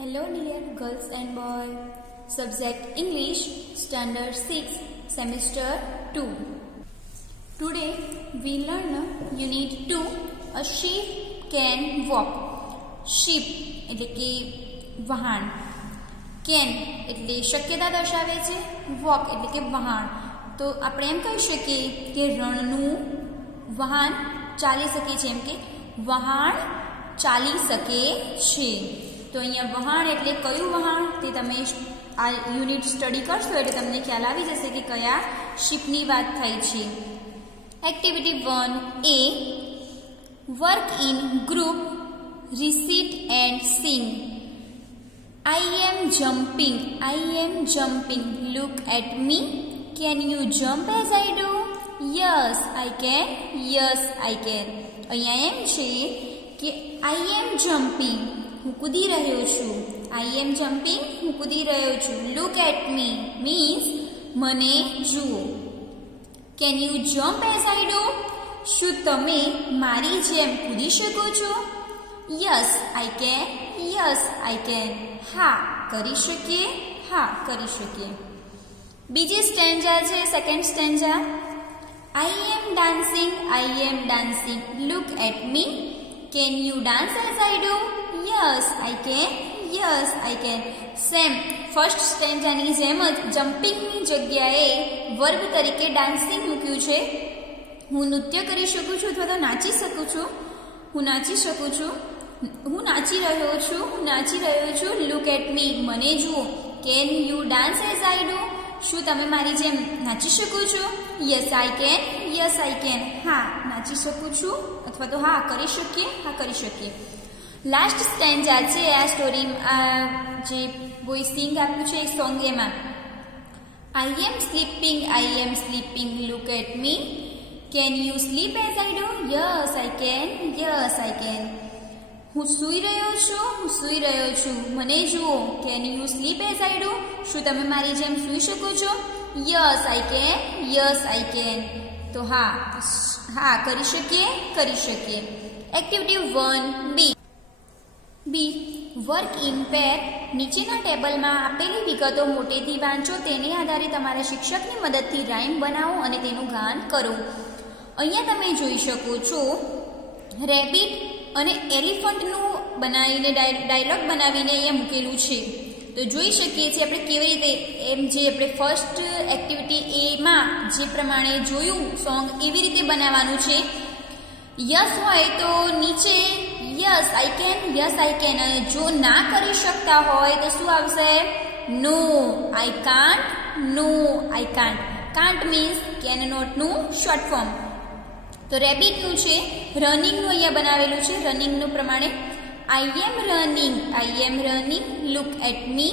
Hello dear girls and boys. Subject English, Standard 6, Semester 2. Today we learn Unit 2. A sheep can walk. Sheep એટલે કે વહાણ. Can એટલે શક્યતા દર્શાવે છે. Walk એટલે કે વહાણ. તો આપણે એમ કહી શકીએ કે રણનું વહાણ ચાલી શકે છે, એમ કે વહાણ ચાલી શકે છે. તો અહીંયા વહાણ એટલે કયું વહાણ તે તમે આ યુનિટ સ્ટડી કરશો એટલે તમને ખ્યાલ આવી જશે કે કયા શીપની વાત થાય છે. Activity 1A, work in group, receipt and sing. I am jumping, look at me. Can you jump as I do? Yes I can. અહીંયા એમ છે કે I am jumping, હું કૂદી રહ્યો છું. I am jumping, હું કૂદી રહ્યો છું. Look at me means મને જુઓ. Can you jump as I do? શું તમે મારી જેમ કૂદી શકો છો? Yes I can. હા કરી શકીએ. બીજી સ્ટેન્જા છે, second stanza. I am dancing, look at me. Can you dance as I do? Yes I can. Same first સ્ટેન્જાની જેમ જ જમ્પિંગની જગ્યાએ વર્બ તરીકે ડાન્સિંગ મૂક્યું છે. હું નૃત્ય કરી શકું છું અથવા તો નાચી શકું છું. હું નાચી રહ્યો છું. લુક એટ મી, મને જુઓ. Can you dance as I do? શું તમે મારી જેમ નાચી શકો છો? Yes I can. હા નાચી શકું છું અથવા તો હા કરી શકીએ. લાસ્ટ સ્ટેન્જા છે આ સ્ટોરી, આ જે બોય સિંગ આપ્યું છે સોંગ, એમાં I am sleeping, look at me. Can you sleep as I do? Yes I can. હું સૂઈ રહ્યો છું, મને જુઓ. Can you sleep as I do? શું તમે મારી જેમ સૂઈ શકો છો? Yes I can. તો હા કરી શકીએ. Activity 1B. વર્ક ઇન પેર. નીચેના ટેબલમાં આપેલી વિગતો મોટેથી વાંચો. તેને આધારે તમારા શિક્ષકની મદદથી રાઇમ બનાવો અને તેનું ગાન કરો. અહીંયા તમે જોઈ શકો છો રેબિટ અને એલિફન્ટનું બનાવીને ડાયલોગ બનાવીને અહીંયા મૂકેલું છે. તો જોઈ શકીએ છીએ આપણે કેવી રીતે, એમ જે આપણે ફર્સ્ટ એક્ટિવિટી એમાં જે પ્રમાણે જોયું સોંગ એવી રીતે બનાવવાનું છે. યસ હોય તો નીચે યસ આઈ કેન, અને જો ના કરી શકતા હોય તો શું આવશે? No I can't. Can't means can નોટનું શોર્ટ ફોર્મ. તો રેબિટનું છે, રનિંગનું અહીંયા બનાવેલું છે. રનિંગનું પ્રમાણે I am running, look at me.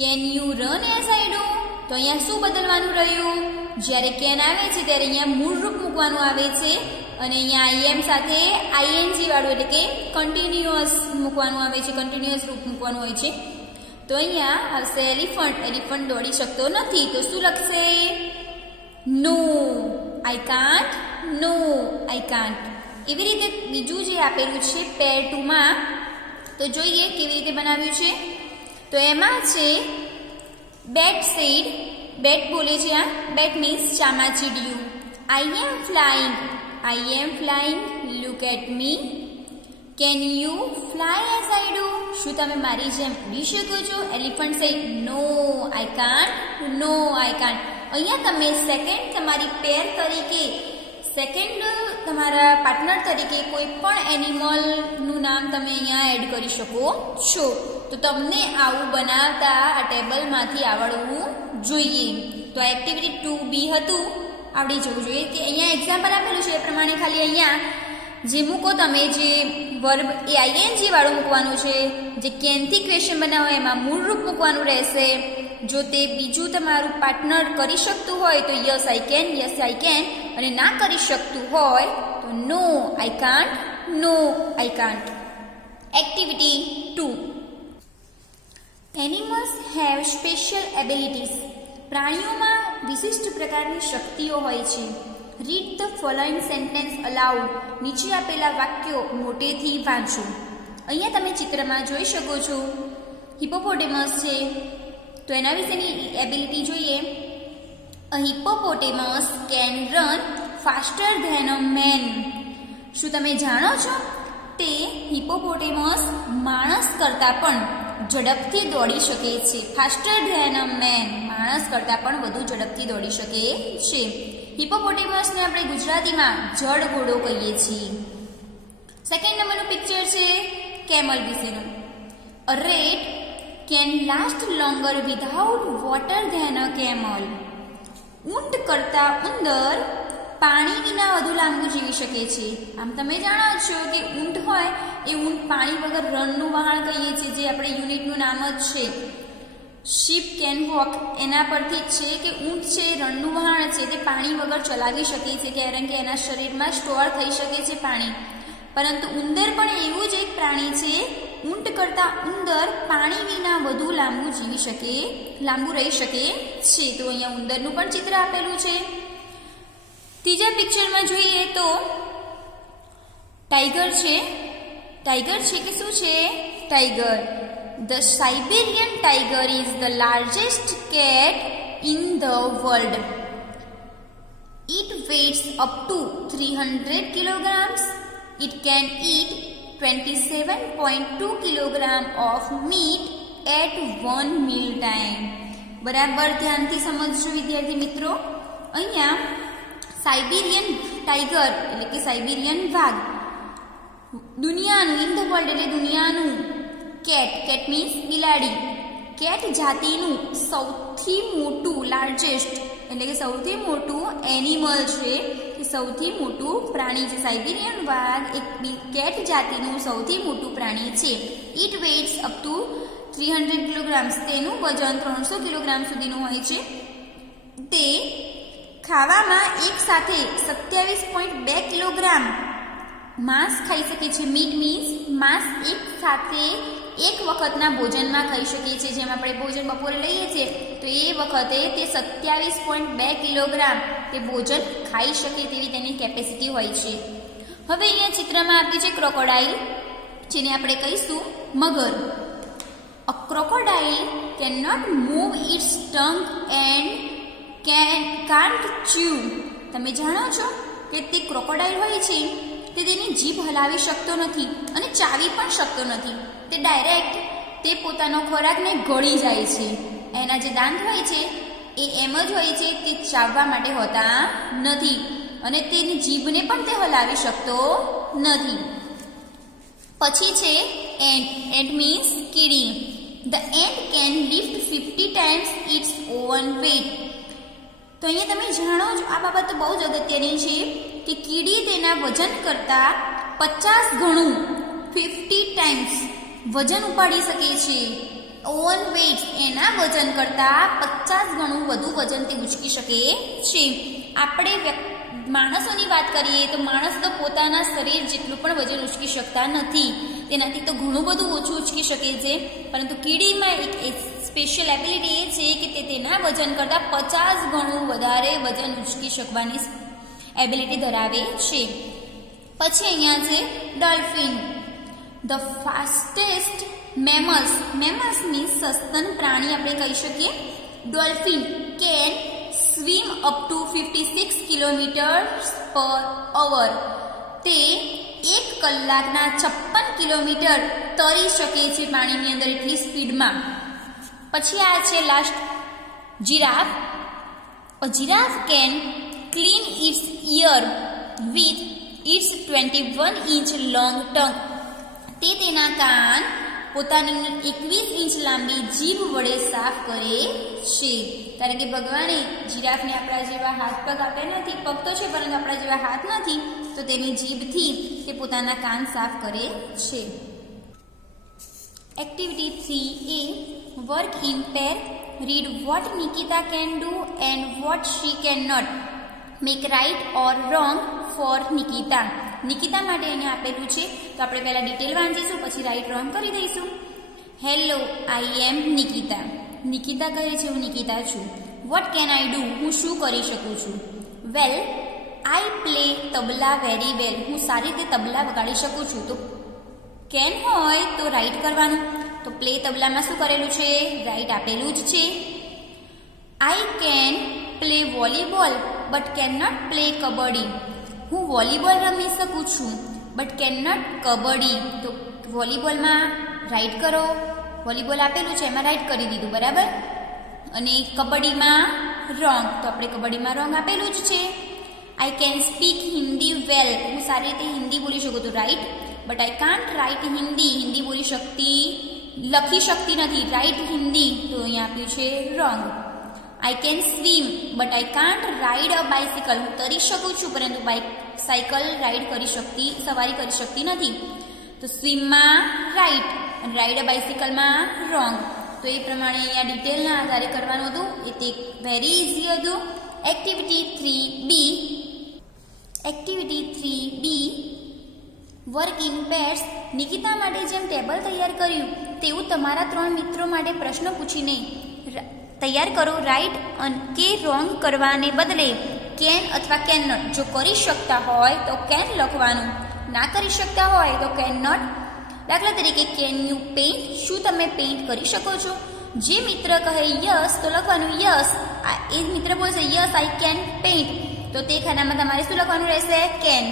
Can you run as I do? તો અહીંયા શું બદલવાનું રહ્યું? જ્યારે કેન આવે છે ત્યારે અહીંયા મૂળ રૂપ મૂકવાનું આવે છે, અને અહીંયા I am સાથે ing વાળું એટલે કે કન્ટિન્યુઅસ મૂકવાનું આવે છે, કન્ટિન્યુઅસ રૂપ મૂકવાનું હોય છે. તો અહીંયા આવશે એલિફન્ટ દોડી શકતો નથી. તો શું લખશે? નો આઈ કાન્ટ. એવી રીતે બીજું જે આપેલું છે પેર 2માં, તો જોઈએ કેવી રીતે બનાવ્યું છે. તો એમાં છે બેટ સેડ, બેટ બોલે છે. આ બેટ means ચામાચીડિયું. I am flying, look at me. Can you fly as I do? શું તમે મારી જેમ ઉડી શકો છો? Elephant said no I can't. અહીંયા તમે સેકન્ડ તમારી પેર તરીકે, સેકન્ડ તમારા પાર્ટનર તરીકે કોઈ પણ એનિમલનું નામ તમે અહીંયા એડ કરી શકો છો. તો તમને આવું બનાવતા આ ટેબલમાંથી આવડવું જોઈએ. તો આ એક્ટિવિટી 2B હતું, આવડી જવું જોઈએ. કે અહીંયા એક્ઝામ્પલ આપેલું છે એ પ્રમાણે ખાલી અહીંયા જે મૂકો તમે, જે વર્બ એ ing વાળું મૂકવાનું છે. જે કેનથી ક્વેશ્ચન બનાવો એમાં મૂળ રૂપ મૂકવાનું રહેશે. જો તે બીજું તમારું પાર્ટનર કરી શકતું હોય તો યસ આઈ કેન, અને ના કરી શકતું હોય તો no I can't. Activity 2. Animals have special abilities. પ્રાણીઓમાં વિશિષ્ટ પ્રકારની શક્તિઓ હોય છે. Read the following sentence aloud. નીચે આપેલા વાક્યો મોટેથી વાંચો. અહીંયા તમે ચિત્રમાં જોઈ શકો છો હિપોપોટેમસ છે તો એના વિશેની એબિલિટી જોઈએ. A hippopotamus can run faster than a man. શું તમે જાણો છો તે હિપોપોટેમસ માણસ કરતાં પણ ઝડપથી દોડી શકે છે. ફાસ્ટર ધેન અ મેન, માણસ કરતાં પણ વધુ ઝડપથી દોડી શકે છે. હિપોપોટેમસને આપણે ગુજરાતીમાં જળઘોડો કહીએ છીએ. સેકન્ડ નંબરનું પિક્ચર છે કેમલ વિશેનું. A rat can last longer without water than a camel. ઊંટ કરતાં ઉંદર પાણી વિના વધુ લાંબુ જીવી શકે છે. આમ તમે જાણો છો કે ઊંટ હોય એ ઊંટ પાણી વગર રણનું વહાણ કહીએ છીએ, જે આપણે યુનિટનું નામ જ છે. શીપ કેન વોક એના પરથી જ છે કે ઊંટ છે રણનું વહાણ છે તે પાણી વગર ચલાવી શકે છે, કારણ કે એના શરીરમાં સ્ટોર થઈ શકે છે પાણી. પરંતુ ઉંદર પણ એવું જ એક પ્રાણી છે. ઊંટ કરતાં ઉંદર પાણી વિના વધુ લાંબુ રહી શકે છે. તો અહીંયા ઉંદરનું પણ ચિત્ર આપેલું છે. ત્રીજા પિક્ચરમાં જોઈએ તો ટાઈગર છે. ટાઈગર છે કે શું છે? Tiger. The Siberian tiger is the largest cat in the world. It weighs up to 300 kilograms. It can eat 27.2 kilograms of meat at one meal time. બરાબર ધ્યાનથી સમજજો વિદ્યાર્થી મિત્રો. અહીંયા સાઇબેરિયન ટાઈગર એટલે કે સાઇબેરિયન વાઘ દુનિયાનું ઇન ધ વર્લ્ડ એટલે દુનિયાનું કેટ મીન્સ બિલાડી, કેટ જાતિનું સૌથી મોટું લાર્જેસ્ટ એટલે કે સૌથી મોટું એનિમલ છે, કે સૌથી મોટું પ્રાણી છે. સાઇબેરિયન વાઘ એક કેટ જાતિનું સૌથી મોટું પ્રાણી છે. It waits up to 300 kilograms. તેનું વજન 300 કિલોગ્રામ સુધીનું હોય છે. તે ખાવામાં એક સાથે 27.2 કિલોગ્રામ માંસ ખાઈ શકે છે. મીટ મીન્સ માંસ એક સાથે એક વખતના ભોજનમાં ખાઈ શકે છે. જેમ આપણે ભોજન બપોરે લઈએ છીએ તો એ વખતે તે 27.2 કિલોગ્રામ તે ભોજન ખાઈ શકે તેવી તેની કેપેસિટી હોય છે. હવે અહીંયા ચિત્રમાં આપ્યું છે ક્રોકોડાઇલ, જેને આપણે કહીશું મગર. A crocodile can not move its tongue and can't chew. તમે જાણો છો કે તે ક્રોકોડાઇલ હોય છે તે તેની જીભ હલાવી શકતો નથી અને ચાવી પણ શકતો નથી. તે ડાયરેક્ટ તે પોતાનો ખોરાકને ગળી જાય છે. એના જે દાંત હોય છે એ એમ જ હોય છે, તે ચાવવા માટે હોતા નથી અને તેની જીભને પણ તે હલાવી શકતો નથી. પછી છે એન્ટ મીન્સ કીડી. The ant can lift 50 times its own weight. તો અહીંયા તમે જાણો છો આ બાબત બહુ જ અગત્યની છે કે કીડી તેના વજન કરતાં 50 ગણું 50 times વજન ઉપાડી શકે છે. ઓવન વેઇટ એના વજન કરતાં 50 ગણું વધુ વજન તે ઉચકી શકે છે. આપણે માણસોની વાત કરીએ તો માણસ તો પોતાના શરીર જેટલું પણ વજન ઉચકી શકતા નથી, તેનાથી તો ઘણું બધું ઓછું ઉચકી શકે છે. પરંતુ કીડીમાં એક સ્પેશિયલ એબિલિટી એ છે કે તે તેના વજન કરતાં 50 ગણું વધારે વજન ઉચકી શકવાની એબિલિટી ધરાવે છે. પછી અહીંયા છે dolphin. The fastest mammals. Mammals means સસ્તન પ્રાણી આપણે કહી શકીએ. Dolphin can swim up to 56 kilometres પર અવર. તે 1 કલાકના 56 કિલોમીટર તરી શકે છે પાણીની અંદર, એટલી સ્પીડમાં. પછી આ છે last giraffe. A giraffe can clean its ear with its 21 inch long tongue. તે તેના કાન પોતાની 21 ઇંચ લાંબી જીભ વડે સાફ કરે છે. કારણ કે ભગવાને જીરાફને આપણા જેવા હાથ પગ આપ્યા નથી. પગ તો છે પરંતુ આપણા જેવા હાથ નથી, તો તેની જીભથી તે પોતાના કાન સાફ કરે છે. Activity 3A, work in pair. Read what Nikita can do and what she can not. Make right or wrong for Nikita. Nikita માટે અહીંયા આપેલું છે તો આપણે પહેલા ડિટેલ વાંચીશું, પછી રાઇટ રોંગ કરી દઈશું. Hello, I am Nikita. Nikita કહે છે હું નિકિતા છું. What can I do. હું શું કરી શકું છું. Well, I play tabla very well. હું સારી રીતે તબલા વગાડી શકું છું. તો કેન હોય તો રાઇટ કરવાનું. તો પ્લે તબલામાં શું કરેલું છે? રાઈટ આપેલું જ છે. I can play volleyball but can not play kabaddi. હું વોલીબોલ રમી શકું છું બટ કેન નોટ કબડ્ડી. તો વોલીબોલમાં રાઈટ કરો. વોલીબોલ આપેલું છે એમાં રાઈટ કરી દીધું, બરાબર. અને કબડ્ડીમાં રોંગ, તો આપણે કબડ્ડીમાં રોંગ આપેલું જ છે. I can speak Hindi well. હું સારી રીતે હિન્દી બોલી શકું તો right, but I can't write Hindi. Hindi બોલી શકતી, લખી શકતી નથી, રાઈટ હિન્દી. તો અહીંયા આપ્યું છે wrong. I can swim but I can't ride a bicycle. હું તરી શકું છું પરંતુ સાયકલ રાઇડ કરી શકતી, સવારી કરી શકતી નથી. તો સ્વિમમાં રાઈટ અને રાઇડ અ બાઇસિકલમાં રોંગ. તો એ પ્રમાણે અહીંયા ડિટેલના આધારે કરવાનું હતું. એ તે વેરી ઇઝી હતું. Activity 3B. Activity 3B work in pairs. Nikita માટે જેમ ટેબલ તૈયાર કર્યું તેવું તમારા 3 મિત્રો માટે પ્રશ્ન પૂછીને તૈયાર કરો. રાઈટ કે રોંગ કરવાને બદલે કેન અથવા કેન નોટ. જો કરી શકતા હોય તો કેન લખવાનું, ના કરી શકતા હોય તો કેન નોટ. દાખલા તરીકે કેન યુ પેઇન્ટ. શું તમે પેઇન્ટ કરી શકો છો? જે મિત્ર કહે યસ તો લખવાનું યસ. એ મિત્ર બોલશે યસ આઈ કેન પેઇન્ટ, તો તે ખાનામાં તમારે શું લખવાનું રહેશે? કેન.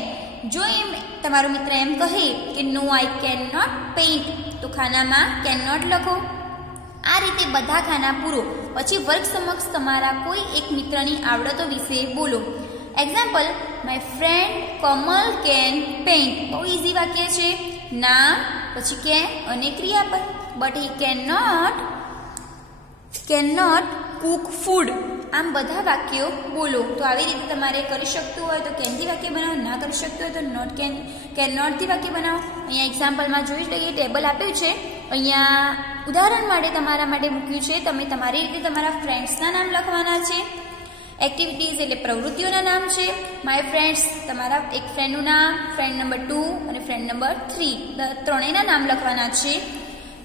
જો એમ તમારો મિત્ર એમ કહે કે નો આઈ કેન નોટ પેઇન્ટ, તો ખાનામાં કેન નોટ લખો. આ રીતે બધા ખાના પૂરો. પછી વર્ગ સમક્ષ તમારા કોઈ એક મિત્રની આવડતો વિશે બોલો. Example, my friend Kamal can paint. બહુ ઇઝી વાક્ય છે. નામ પછી કેન અને ક્રિયાપદ. But he can not cook food. આમ બધા વાક્યો બોલો. તો આવી રીતે તમારે કરી શકતું હોય તો કેનથી વાક્ય બનાવો, ના કરી શકતું હોય તો નોટ કેન નોટથી વાક્ય બનાવો. અહીંયા એક્ઝામ્પલમાં જોઈ લઈએ. ટેબલ આપ્યું છે. અહીંયા ઉદાહરણ માટે તમારા માટે મૂક્યું છે. તમે તમારી રીતે તમારા ફ્રેન્ડ્સના નામ લખવાના છે. એક્ટિવિટીઝ એટલે પ્રવૃત્તિઓના નામ છે. માય ફ્રેન્ડ્સ તમારા એક ફ્રેન્ડનું નામ, ફ્રેન્ડ નંબર 2 અને ફ્રેન્ડ નંબર 3, ત્રણેયના નામ લખવાના છે.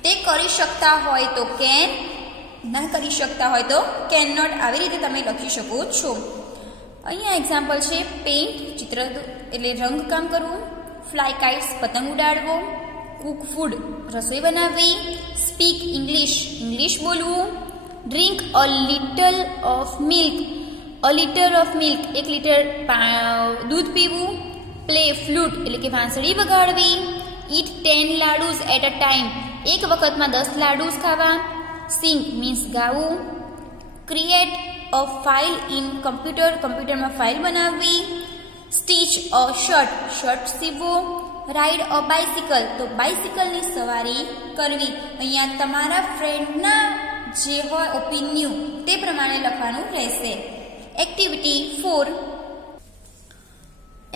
તે કરી શકતા હોય તો કેન, ના કરી શકતા હોય તો કેન નોટ. આવી રીતે તમે લખી શકો છો. અહીંયા એક્ઝામ્પલ છે. પેઇન્ટ ચિત્ર એટલે રંગકામ કરવું. ફ્લાય કાઇટ્સ પતંગ ઉડાડવો. કુક ફૂડ રસોઈ બનાવવી. સ્પીક ઇંગ્લિશ બોલવું. Drink a little of milk. A litre of milk 1 litre દૂધ પીવું. પ્લે ફ્લૂટ એટલે કે વાંસળી વગાડવી. ઈટ 10 લાડુસ એટ અ ટાઈમ. એક વખતમાં 10 લાડુસ ખાવા. સિંગ મીન્સ ગાવું. ક્રિએટ અ ફાઇલ ઇન કમ્પ્યુટરમાં ફાઇલ બનાવવી. સ્ટીચ અ શર્ટ સીવવો. રાઇડ અ બાઇસિકલ તો બાઇસિકલની સવારી કરવી. અહીંયા તમારા ફ્રેન્ડના જે હોય ઓપિનિયન તે પ્રમાણે લખવાનું રહેશે. Activity 4.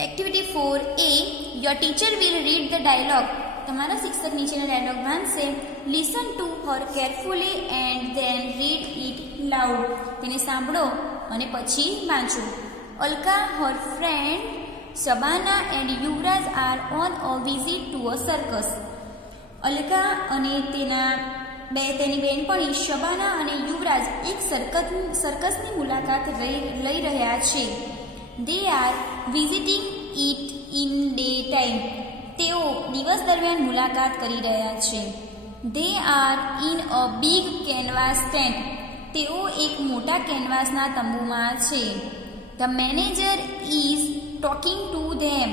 Activity 4A. Your teacher will read the dialogue. તમારા શિક્ષક નીચેનો ડાયલોગ વાંચશે. Listen to her carefully and then read it loud. તેને સાંભળો અને પછી વાંચો. Alka, her friend Shabana and Yuvraj are on a visit to a circus. Alka અને તેની બહેનપણી શબાના અને યુવરાજ એક સર્કસની મુલાકાત લઈ રહ્યા છે. They are visiting it in day time. તેઓ દિવસ દરમિયાન મુલાકાત કરી રહ્યા છે. They are in a big canvas tent. તેઓ એક મોટા કેનવાસના તંબુમાં છે. The manager is talking to them.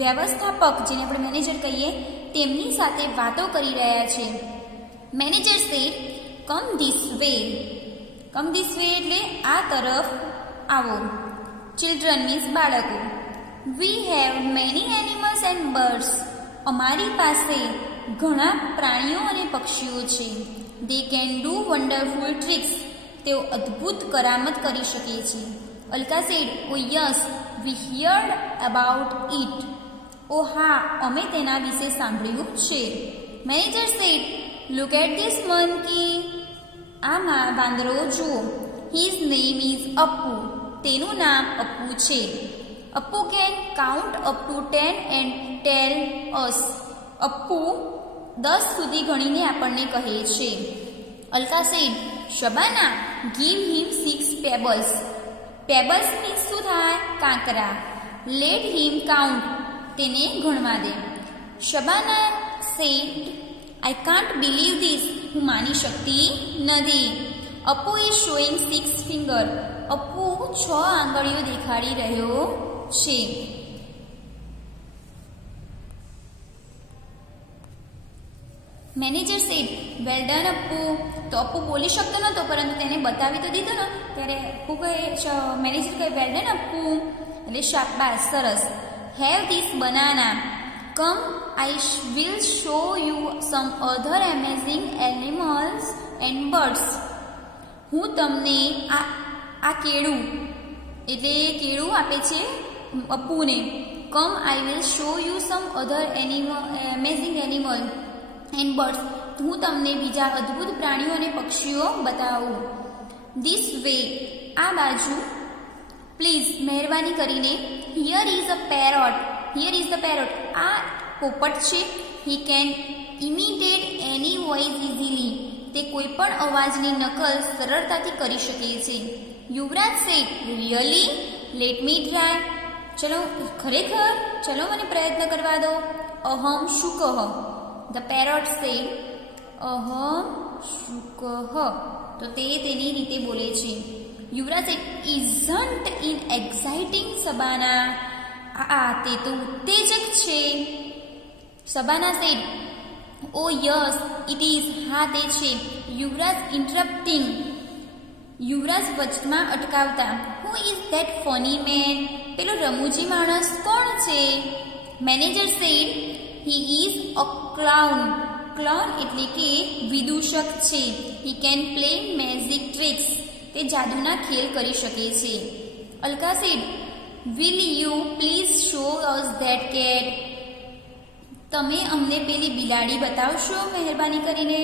વ્યવસ્થાપક જેને આપણે મેનેજર કહીએ તેમની સાથે વાતો કરી રહ્યા છે. Manager said come this way. Come this way એટલે આ તરફ આવો. ચિલ્ડ્રન મીન્સ બાળકો. We have many animals and birds. અમારી પાસે ઘણા પ્રાણીઓ અને પક્ષીઓ છે. They can do wonderful tricks. તેઓ અદ્ભુત કરામત કરી શકે છે. Alka said oh yes we heard about it. Oh હા, અમે તેના વિશે સાંભળ્યું છે. Manager said look at this monkey. આમાં વાંદરો જુઓ. His name is Appu. તેનું નામ અપ્પુ છે. Appu can count up to 10 and tell us. Appu 10 સુધી ગણીને આપણને કહે છે. Alka said Shabana give him 6 pebbles. Pebbles means શું થાય? કાંકરા. Let him count. તેને ગણવા દે. Shabana said, I can't believe this. હું માની શકતી નથી. અપુ is showing 6 finger. અપુ 6 આંગળીઓ દેખાડી રહ્યો છે. Manager said, well done Appu. તો અપ્પુ બોલી શકતો નતો, પરંતુ તેને બતાવી તો દીધો ને, ત્યારે અપ્પુ કહે, મેનેજર કહે, વેલ ડન અપ્પુ, એટલે શાબાશ, સરસ. Have this banana. Come, I will show you some other amazing animals and birds. હું તમને આ કેળું, એટલે કેળું આપે છે અપ્પુને. Come, I will show you some other amazing animal and birds. હું તમને બીજા અદ્ભુત પ્રાણીઓ અને પક્ષીઓ બતાવું. ધીસ વે, આ બાજુ. પ્લીઝ, મહેરબાની કરીને. Here is a parrot. Here is the parrot. આ પોપટ છે. He can imitate any voice easily. તે કોઈ પણ અવાજની નકલ સરળતાથી કરી શકે છે. Yuvraj said, really? Let me try. ચલો, ખરેખર? ચલો, મને પ્રયત્ન કરવા દો. અહમ શુકહ. The parrot said, અહમ શુકહ. તો તે તેની રીતે બોલે છે. યુવરાજ said, isn't it exciting, Sabana? તે તો ઉત્તેજક છે. Sabana said, oh yes, it is. હા, તે છે. યુવરાજ interrupting. યુવરાજ વચમાં અટકાવતા. Who is that funny man? પેલો રમૂજી માણસ કોણ છે? Manager said, he is a clown. Clown એટલે કે વિદૂષક છે. he can play magic tricks. તે જાદુના ખેલ કરી શકે છે. Alka said, will you please show us that cat? તમે અમને પેલી બિલાડી બતાવશો મહેરબાની કરીને?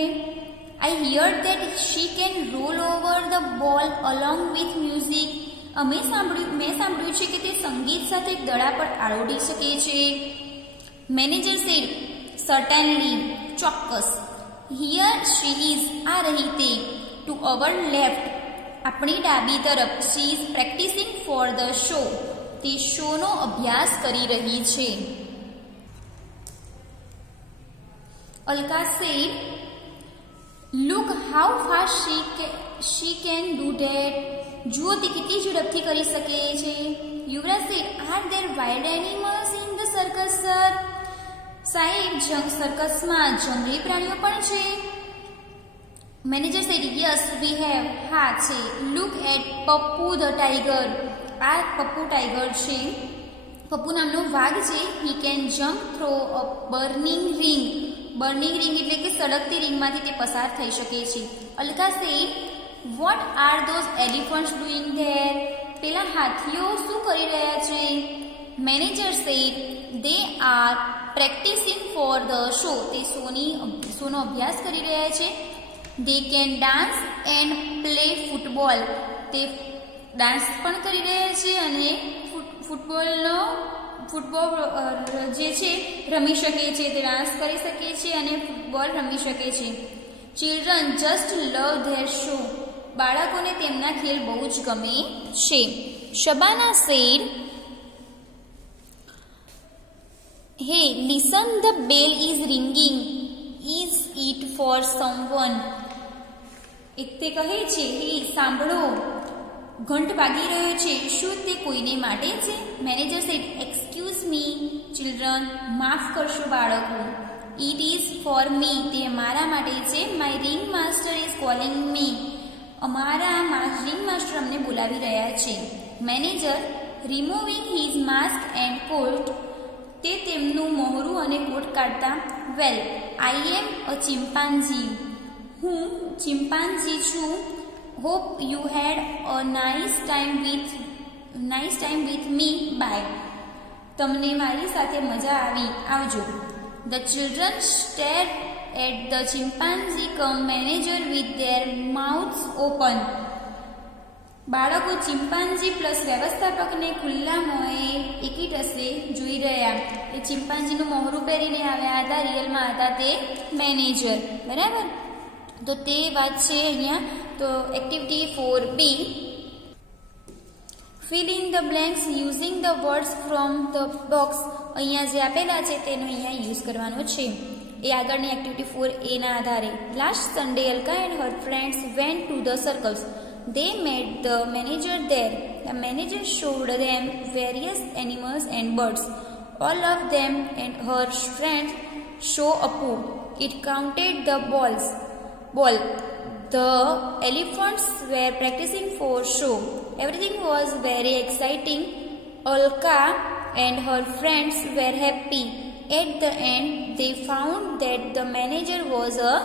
I heard that she can roll over the ball along with music. મેં સાંભળ્યું છે કે તે સંગીત સાથે દડા પર આરોડી શકે છે. મેનેજર said, certainly, ચોક્કસ. Here she is. આ રહી તે. To our left. આપણી ડાબી તરફ. She is practicing for the show. તે શોનો અભ્યાસ કરી રહી છે. Alka said, look how fast she can do that. જુઓ તે કેટલી ઝડપથી કરી શકે છે. યુવરાજ said, are there wild animals in the circus, sir? સાહેબ, સર્કસમાં જંગલી પ્રાણીઓ પણ છે. Manager said, yes, we have. હા, છે. Look at Pappu the tiger. આ પપ્પુ ટાઈગર છે. પપ્પુ નામનો વાઘ છે. he can jump through a burning ring. Burning ring એટલે કે સળગતી રિંગમાંથી તે પસાર થઈ શકે છે. Alka said, what are those elephants doing there? પેલા હાથીઓ શું કરી રહ્યા છે? Manager said, they are practicing for the show. તે શોનો અભ્યાસ કરી રહ્યા છે. they can dance and play football. તે ડાન્સ પણ કરી રહ્યા છે અને ફૂટબોલ જે છે રમી શકે છે. તે ડાન્સ કરી શકે છે અને ફૂટબોલ રમી શકે છે. Children just love their show. બાળકોને તેમના ખેલ બહુ જ ગમે છે. Shabana said, hey, listen, the bell is ringing. Is it for someone? તે કહે છે, હે, સાંભળો, ઘંટ વાગી રહ્યો છે. શું તે કોઈને માટે છે? Manager said, excuse me children. માફ કરશો બાળકો. It is for me. તે મારા માટે છે. My ring master is calling me. અમારા રિંગ માસ્ટર અમને બોલાવી રહ્યા છે. Manager, removing his mask and coat. તે તેમનું મોહરું અને કોટ કાઢતા, well, I am a chimpanzee. હું ચિમ્પાન્ઝી છું. Hope you had a nice time with me. Bye. તમને મારી સાથે મજા આવી. આવજો. The children stare at the chimpanzee cum manager with their mouths open. બાળકો ચિમ્પાન્ઝી પ્લસ વ્યવસ્થાપકને ખુલ્લા મોંએ એકી ટસે જોઈ રહ્યા. એ ચિમ્પાન્ઝીનું મોહરું પહેરીને આવ્યા હતા. રિયલમાં હતા તે મેનેજર. બરાબર? તો તે વાત છે અહીંયા. તો activity 4B, fill in the blanks using the words from the box. અહીંયા જે આપેલા છે તેનો અહીંયા યુઝ કરવાનો છે. એ આગળની એક્ટિવિટી 4A ના આધારે. Last Sunday Alka and her friends went to the circus. They met the manager there. The manager showed them various animals and birds. All of them and her friends show Apu. It counted the ball. The elephants were practicing for show. Everything was very exciting. Alka and her friends were happy. At the end, they found that the manager was a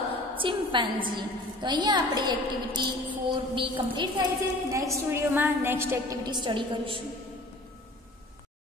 chimpanzee. તો અહીંયા આપણે activity 4B complete થાય છે. Next વિડીયોમાં next activity study કરીશું.